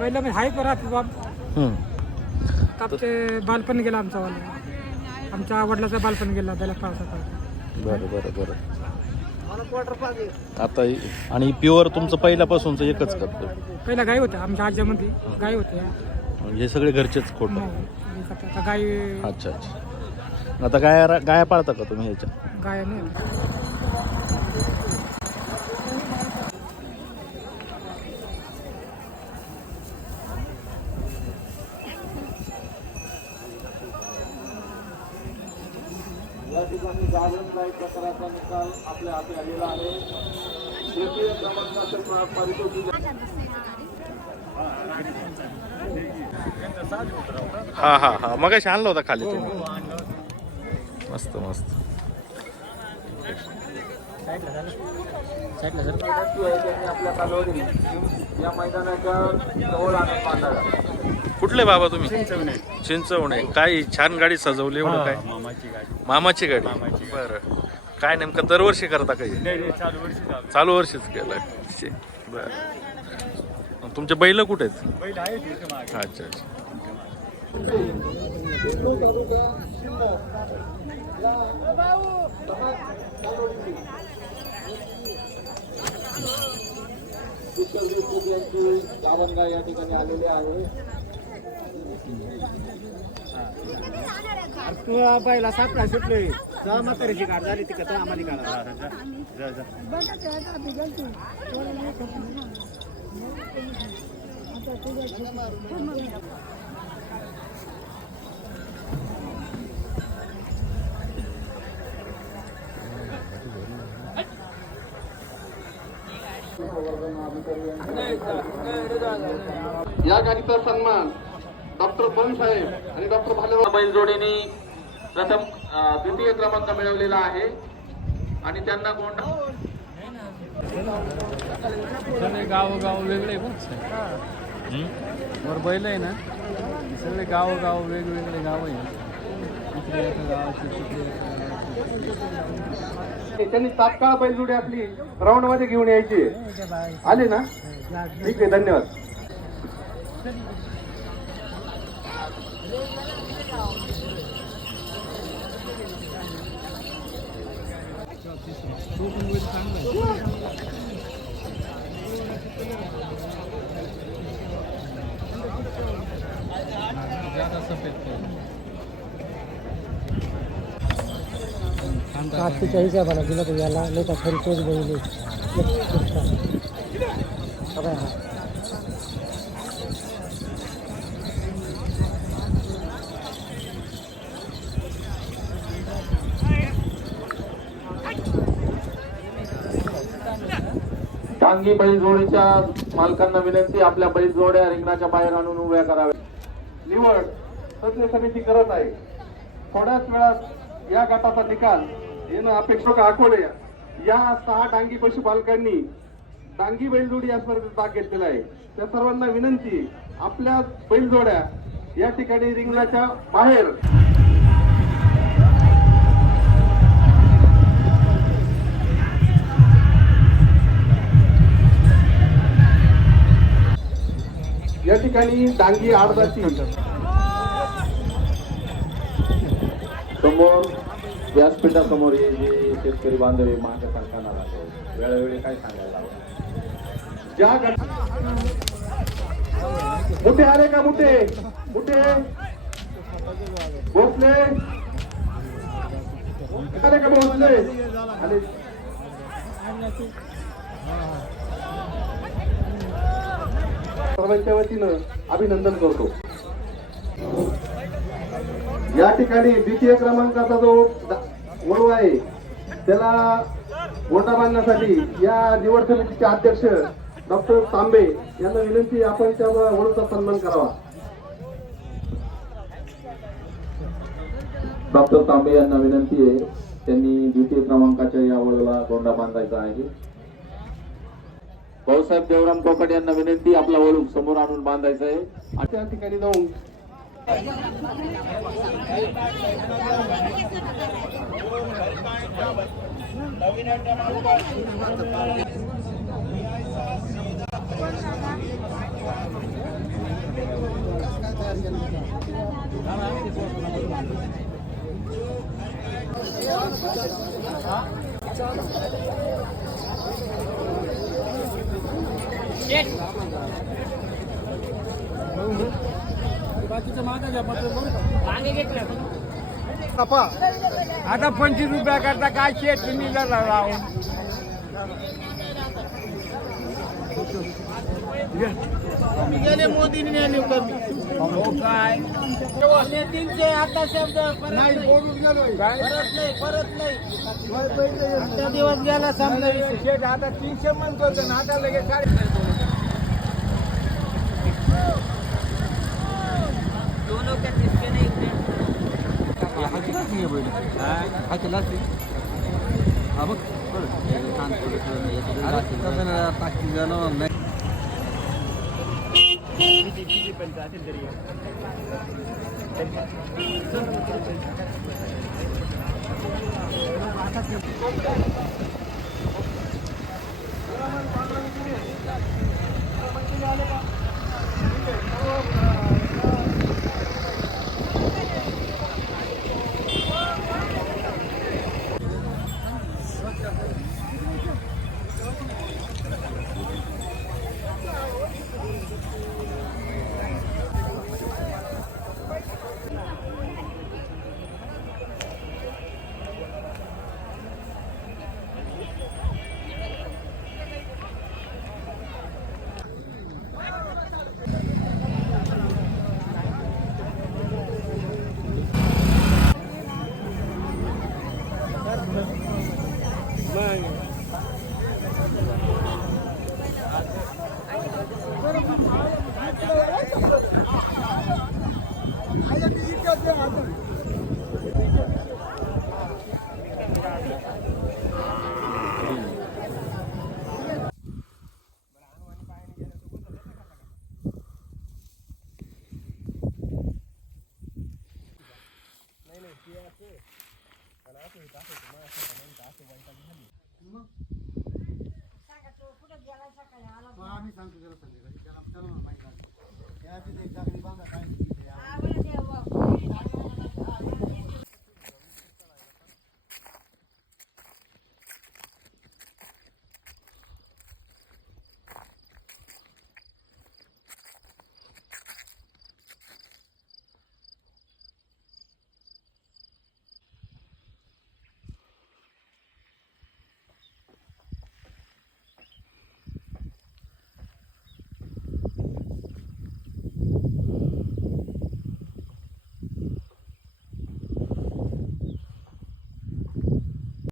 पहिलं मी हाय परत बाप हं. तापचे बालपण गेला आमचा वाला आमच्या वडिलाचा बालपण गेला त्याला पावसाचा बरं बरं बरं. आता आणि प्युअर तुमचं पहिल्यापासूनचं एकच करतो. पहिला गाय होत्या आमच्या आज्यामध्ये गाय होत्या. हे सगळे घरचेच खोटं. आता गाय अच्छा अच्छा. आता गाया पाळता का तुम्ही ह्याच्या? गाय नाही या ठिकाणी गार्डन लाईट प्रकाराचा निकाल आपल्या हाती आलेला आहे. तृतीय क्रमांकाचे पारितोषिक हा हा हा मगाशी आणला होता खाली तुम्ही. मस्त मस्त. त्यांनी आपल्या कालावधी या मैदानाच्या जवळ आणत बांधाव्या. कुठले बाबा तुम्ही? चिंचवणे. काय छान गाडी सजवली. एवढं काय? मामाची गाडी. बरं. काय नेमकं दरवर्षी करता काही? चालू वर्षीच केलं. बरं. तुमचे बैल कुठे आहेत? अच्छा अच्छा. किशोर देशमुख यांची गावनगाव या ठिकाणी आलेले आहे. पहिला सापडा सुटले जेव्हा म्हातारीची गाड झाली ती कथा आम्हाला काढा. या गाडीचा सन्मान डॉक्टर बन साहेब आणि डॉक्टर भालेराव बैलजोडीने प्रथम द्वितीय क्रमांक मिळवलेला आहे आणि त्यांना कोण गावोगाव वेगळे वर बैल आहे ना सगळे गावोगाव वेगवेगळे गाव आहे. त्यांनी तात्काळ बैलजोडी आपली राऊंड मध्ये घेऊन यायची. आले ना? ठीक आहे, धन्यवाद. आजच्या हिशोबाला दिला तर याला नाही का खरी तोच बहिणी टांगी बैलजोडीच्या मालकांना विनंती, आपल्या बैलजोड्या रिंगणाच्या बाहेर आणून उभ्या कराव्या. निवड तज्ञ समिती करत आहे. थोड्याच वेळात या गटाचा निकाल येणं अपेक्षित. अकोले या 6 डांगी पशुपालकांनी डांगी बैलजोडी या स्पर्धेत भाग घेतलेला आहे. त्या सर्वांना विनंती, आपल्या बैलजोड्या या ठिकाणी रिंगणाच्या बाहेर या ठिकाणी डांगी आडदाची समोर व्यासपीठासमोर हे जे शेतकरी बांधव माझ्या सांगताना वेळोवेळी काय सांगायला ज्या मोठे आले का? मोठे भोसले आले का? भोसले आले. सर्वांच्या वतीनं अभिनंदन करतो. या ठिकाणी द्वितीय क्रमांकाचा जो वळू आहे त्याला गोंडा बांधण्यासाठी या निवड समितीचे अध्यक्ष डॉक्टर तांबे यांना विनंती, आपण त्या वळूचा सन्मान करावा. डॉक्टर तांबे यांना विनंती आहे, त्यांनी द्वितीय क्रमांकाच्या या वळूला गोंडा बांधायचा आहे. भाऊसाहेब देवराम कोकट यांना विनंती, आपला वळू समोर आणून बांधायचा आहे. त्या ठिकाणी जाऊन आता 25 रुपया करता काय शेत तुम्ही राहून गेले मोदींनी नेले कमी काय 300 आता शब्द नाही बोलून गेलो परत नाही आता दिवस गेला समजा शेत आता 300 म्हणतो ना आता लगेच 350 आम्ही सांगतो त्याला संध्याकाळी त्याला माहिती